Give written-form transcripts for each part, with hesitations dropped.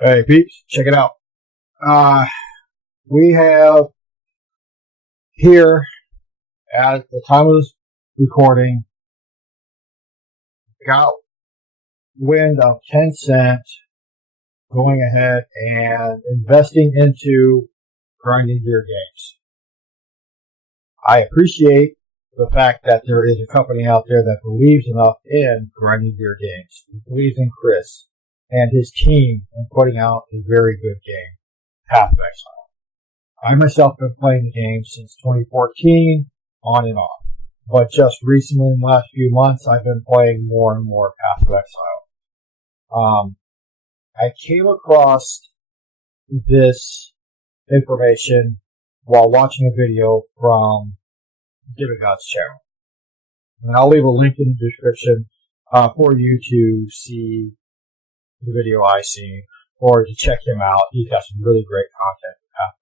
Hey, peeps, check it out. We have here, at the time of this recording, got wind of Tencent going ahead and investing into grinding gear games. I appreciate the fact that there is a company out there that believes enough in grinding gear games, believes in Chris and his team in putting out a very good game, Path of Exile. I myself have been playing the game since 2014, on and off. But just recently, in the last few months, I've been playing more and more Path of Exile. I came across this information while watching a video from Demigod's channel. And I'll leave a link in the description for you to see the video I see, or to check him out. He's got some really great content for Path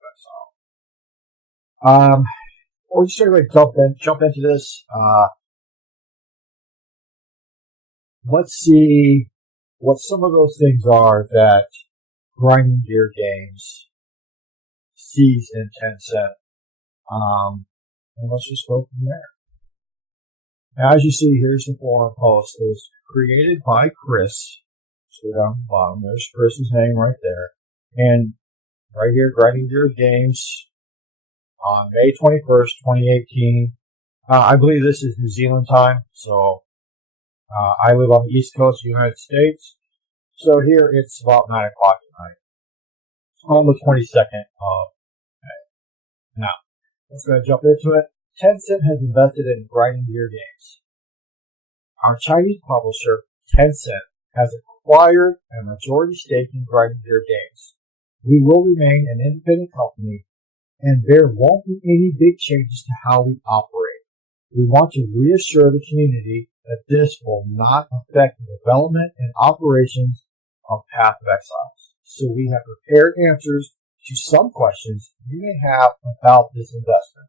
of Exile. We'll just straight away jump into this. Let's see what some of those things are that grinding gear games sees in Tencent. And let's just go from there. Now, as you see, here's the forum post. It was created by Chris. So down the bottom, there's Chris's name right there. And right here, Grinding Gear Games on May 21st, 2018. I believe this is New Zealand time, so I live on the East Coast of the United States. So here it's about 9 o'clock at night on the 22nd of May. Now, let's go ahead and jump into it. Tencent has invested in Grinding Gear Games. Our Chinese publisher, Tencent, has acquired a majority stake in Grinding Gear Games. We will remain an independent company, and there won't be any big changes to how we operate. We want to reassure the community that this will not affect the development and operations of Path of Exile. So we have prepared answers to some questions you may have about this investment.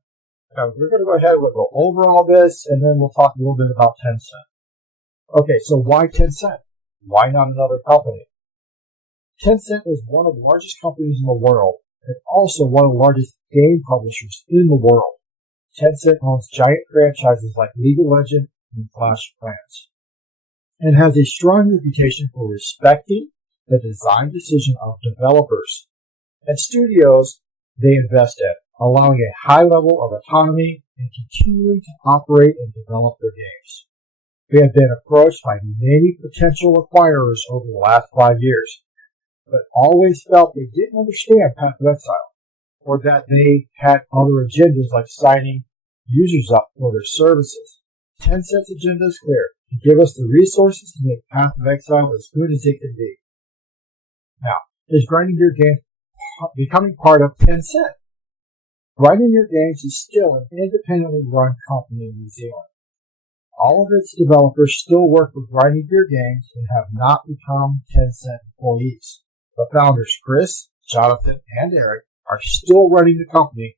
Now, we're going to go ahead and we'll go over all this, and then we'll talk a little bit about Tencent. Okay, so why Tencent? Why not another company? Tencent is one of the largest companies in the world and also one of the largest game publishers in the world. Tencent owns giant franchises like League of Legends and Clash of Clans, and has a strong reputation for respecting the design decision of developers and studios they invest in, allowing a high level of autonomy and continuing to operate and develop their games. We have been approached by many potential acquirers over the last 5 years, but always felt they didn't understand Path of Exile, or that they had other agendas like signing users up for their services. Tencent's agenda is clear: to give us the resources to make Path of Exile as good as it can be. Now, is Grinding Gear Games becoming part of Tencent? Grinding Gear Games is still an independently run company in New Zealand. All of its developers still work with Grinding Gear Games and have not become Tencent employees. The founders, Chris, Jonathan, and Eric, are still running the company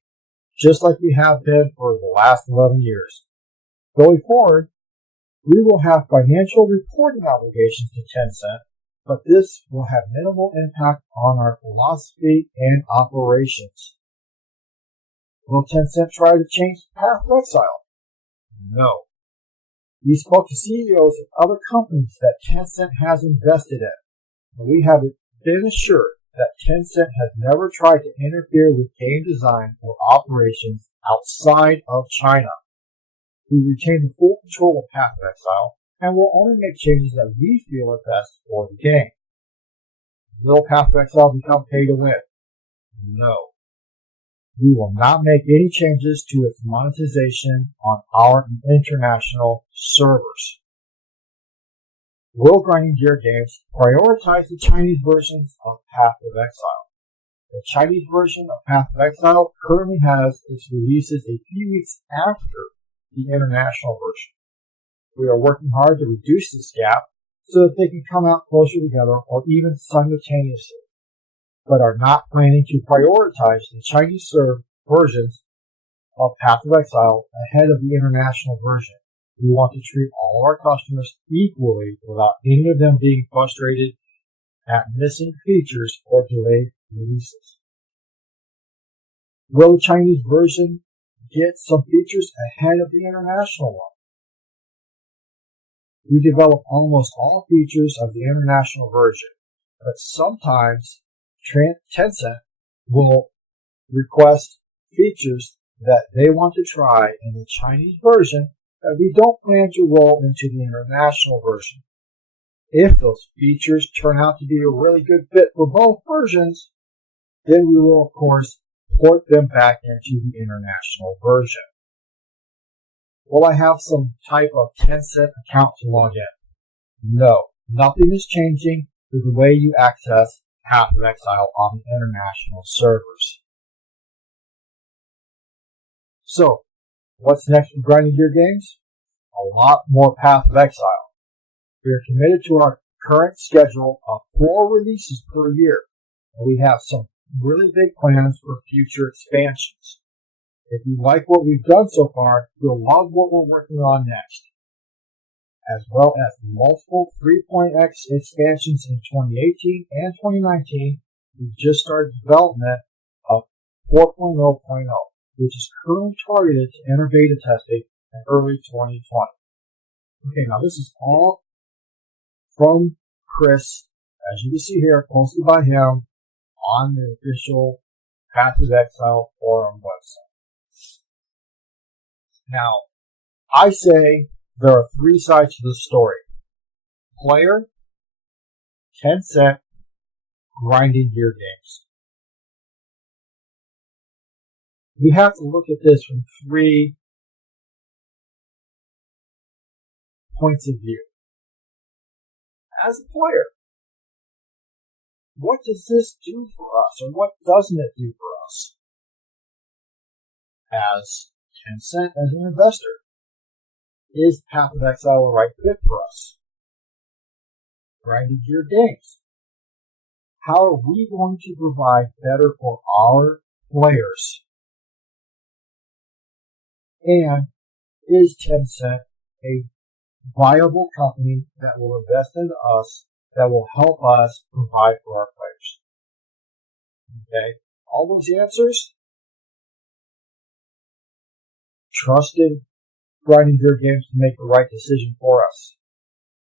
just like we have been for the last 11 years. Going forward, we will have financial reporting obligations to Tencent, but this will have minimal impact on our philosophy and operations. Will Tencent try to change the Path of Exile? No. We spoke to CEOs of other companies that Tencent has invested in, and we have been assured that Tencent has never tried to interfere with game design or operations outside of China. We retain the full control of Path of Exile and will only make changes that we feel are best for the game. Will Path of Exile become pay to win? No. We will not make any changes to its monetization on our international servers. Will Grinding Gear Games prioritize the Chinese versions of Path of Exile? The Chinese version of Path of Exile currently has its releases a few weeks after the international version. We are working hard to reduce this gap so that they can come out closer together or even simultaneously, but are not planning to prioritize the Chinese versions of Path of Exile ahead of the international version. We want to treat all our customers equally without any of them being frustrated at missing features or delayed releases. Will the Chinese version get some features ahead of the international one? We develop almost all features of the international version, but sometimes Tencent will request features that they want to try in the Chinese version that we don't plan to roll into the international version. If those features turn out to be a really good fit for both versions, then we will, of course, port them back into the international version. Will I have some type of Tencent account to log in? No, nothing is changing with the way you access Path of Exile on the international servers. So, what's next for Grinding Gear Games? A lot more Path of Exile. We are committed to our current schedule of 4 releases per year, and we have some really big plans for future expansions. If you like what we've done so far, you'll love what we're working on next, as well as multiple 3.x expansions in 2018 and 2019. We just started development of 4.0.0, which is currently targeted to enter beta testing in early 2020. Okay, now this is all from Chris, as you can see here, posted by him on the official Path of Exile forum website. Now, I say there are 3 sides to the story. Player, Tencent, Grinding Gear Games. We have to look at this from 3 points of view. As a player, what does this do for us, or what doesn't it do for us? As Tencent, as an investor, is Path of Exile the right fit for us? Grinding Gear Games. How are we going to provide better for our players? And is Tencent a viable company that will invest into us, that will help us provide for our players? Okay, all those answers, trusted Grinding Gear Games to make the right decision for us.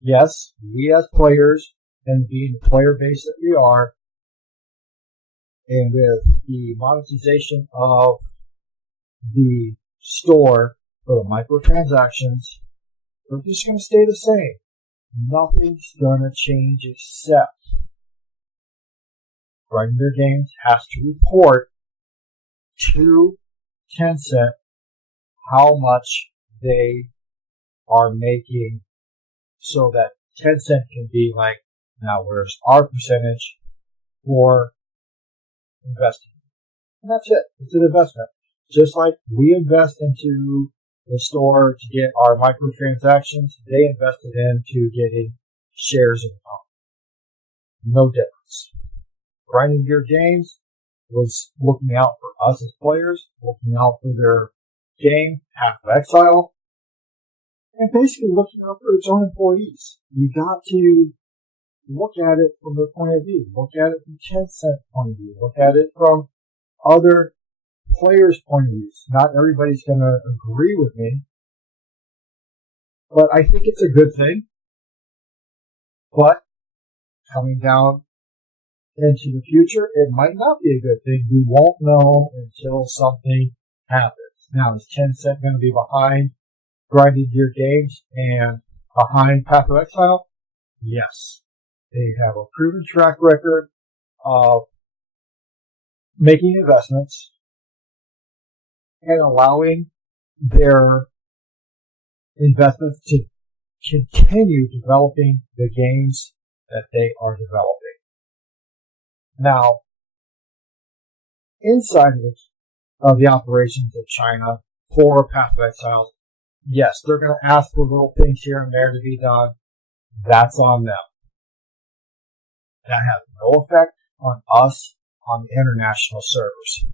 Yes, we as players, and being the player base that we are, and with the monetization of the store for the microtransactions, we're just going to stay the same. Nothing's going to change except Grinding Gear Games has to report to Tencent how much they are making so that Tencent can be like, now where's our percentage for investing? And that's it. It's an investment. Just like we invest into the store to get our microtransactions, they invested into getting shares of the company. No difference. Grinding Gear Games was looking out for us as players, looking out for their game, Path of Exile, and basically looking out for its own employees. You got to look at it from their point of view. Look at it from Tencent's point of view. Look at it from other players' point of view. Not everybody's going to agree with me, but I think it's a good thing. But coming down into the future, it might not be a good thing. We won't know until something happens. Now, is Tencent going to be behind Grinding Gear Games and behind Path of Exile? Yes. They have a proven track record of making investments and allowing their investments to continue developing the games that they are developing. Now, inside of the operations of China for Path of Exile, yes, they're going to ask for little things here and there to be done. That's on them. That has no effect on us on the international servers.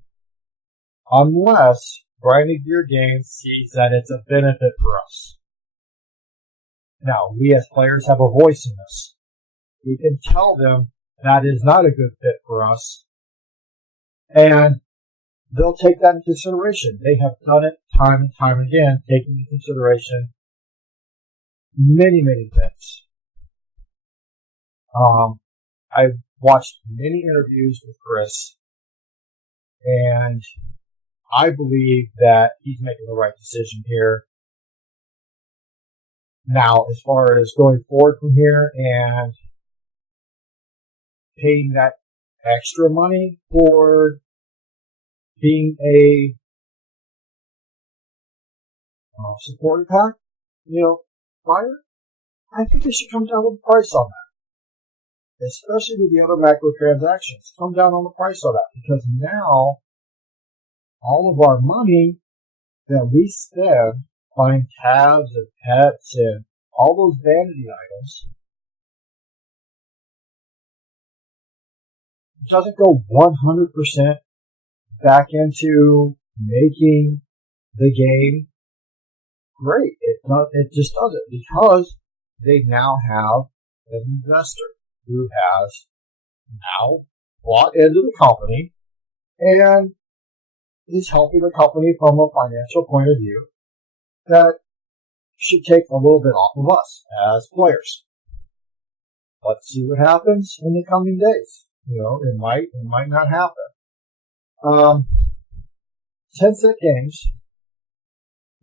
Unless Grinding Gear Games sees that it's a benefit for us. Now, we as players have a voice in this. We can tell them that is not a good fit for us. And they'll take that into consideration. They have done it time and time again, taking into consideration many, many things. I've watched many interviews with Chris, and I believe that he's making the right decision here. Now, as far as going forward from here and paying that extra money for being a supported pack, buyer, I think they should come down with the price on that. Especially with the other microtransactions. Come down on the price of that, because now all of our money that we spend buying tabs and pets and all those vanity items doesn't go 100% back into making the game great. It just doesn't, because they now have an investor who has now bought into the company and is helping the company from a financial point of view that should take a little bit off of us as players. Let's see what happens in the coming days. It might not happen. Tencent Games,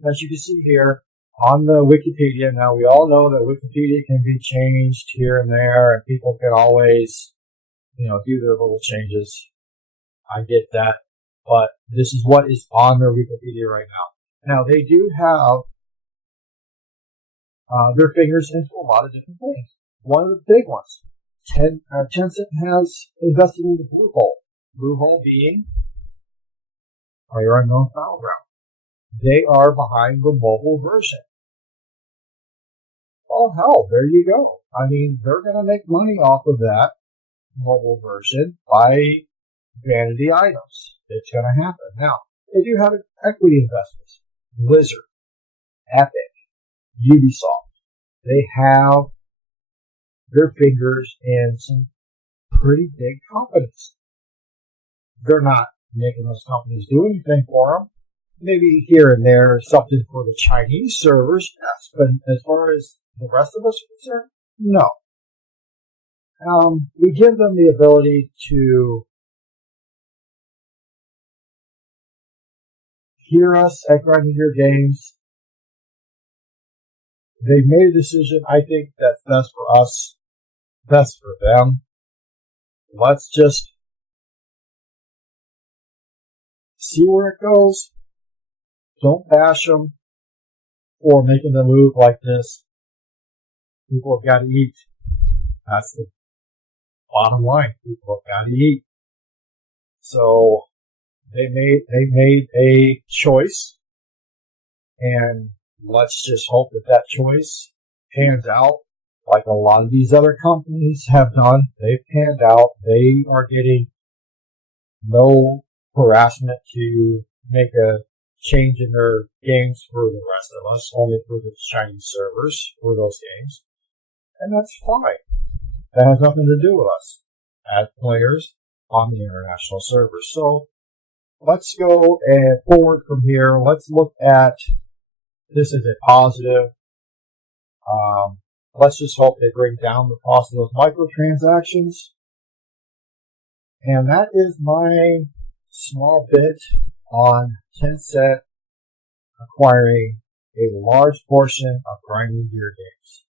as you can see here on the Wikipedia. Now, we all know that Wikipedia can be changed here and there, and people can always, do their little changes. I get that. But this is what is on their Wikipedia right now. Now, they do have their fingers into a lot of different things. One of the big ones, Tencent has invested in the Bluehole. Bluehole being PlayerUnknown's Battleground. They are behind the mobile version. Oh, hell, there you go. I mean, they're going to make money off of that mobile version by vanity items. It's going to happen. Now, they do have equity investments. Blizzard, Epic, Ubisoft. They have their fingers in some pretty big companies. They're not making those companies do anything for them. Maybe here and there something for the Chinese servers, yes, but as far as the rest of us are concerned, no. We give them the ability to hear us at Grinding Gear Games. They've made a decision, I think, that's best for us, best for them. Let's just see where it goes. Don't bash them for making the move like this. People have got to eat. That's the bottom line. People have got to eat. So they made a choice, and let's just hope that that choice pans out like a lot of these other companies have done. They've panned out. They are getting no harassment to make a change in their games for the rest of us, only for the Chinese servers for those games. And that's fine. That has nothing to do with us as players on the international servers. So let's go forward from here. Let's look at this as a positive. Let's just hope they bring down the cost of those microtransactions. And that is my small bit on Tencent acquiring a large portion of Grinding Gear Games.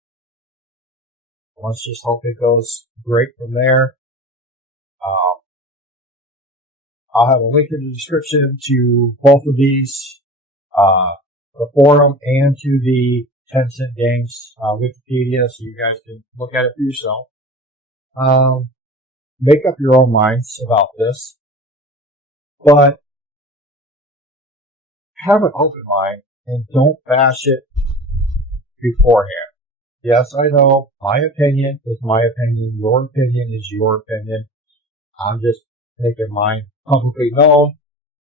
Let's just hope it goes great from there. I'll have a link in the description to both of these, the forum and to the Tencent Games Wikipedia, so you guys can look at it for yourself. Make up your own minds about this, but have an open mind and don't bash it beforehand. Yes, I know my opinion is my opinion, your opinion is your opinion. I'm just making mine publicly known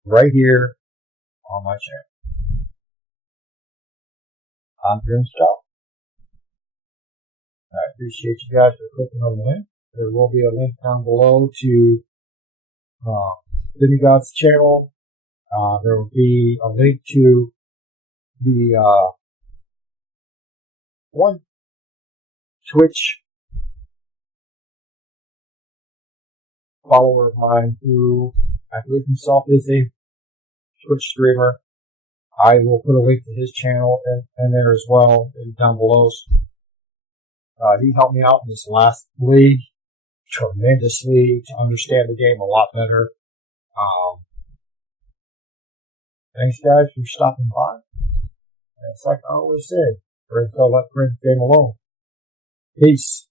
right here on my channel. I'm Grim's Job. I appreciate you guys for clicking on the link. There will be a link down below to Demigod's channel. There will be a link to the one Twitch follower of mine who I believe himself is a Twitch streamer. I will put a link to his channel in there as well, down below. He helped me out in this last league tremendously to understand the game a lot better. Thanks, guys, for stopping by. And it's like I always say, friends don't let friends game alone. Peace.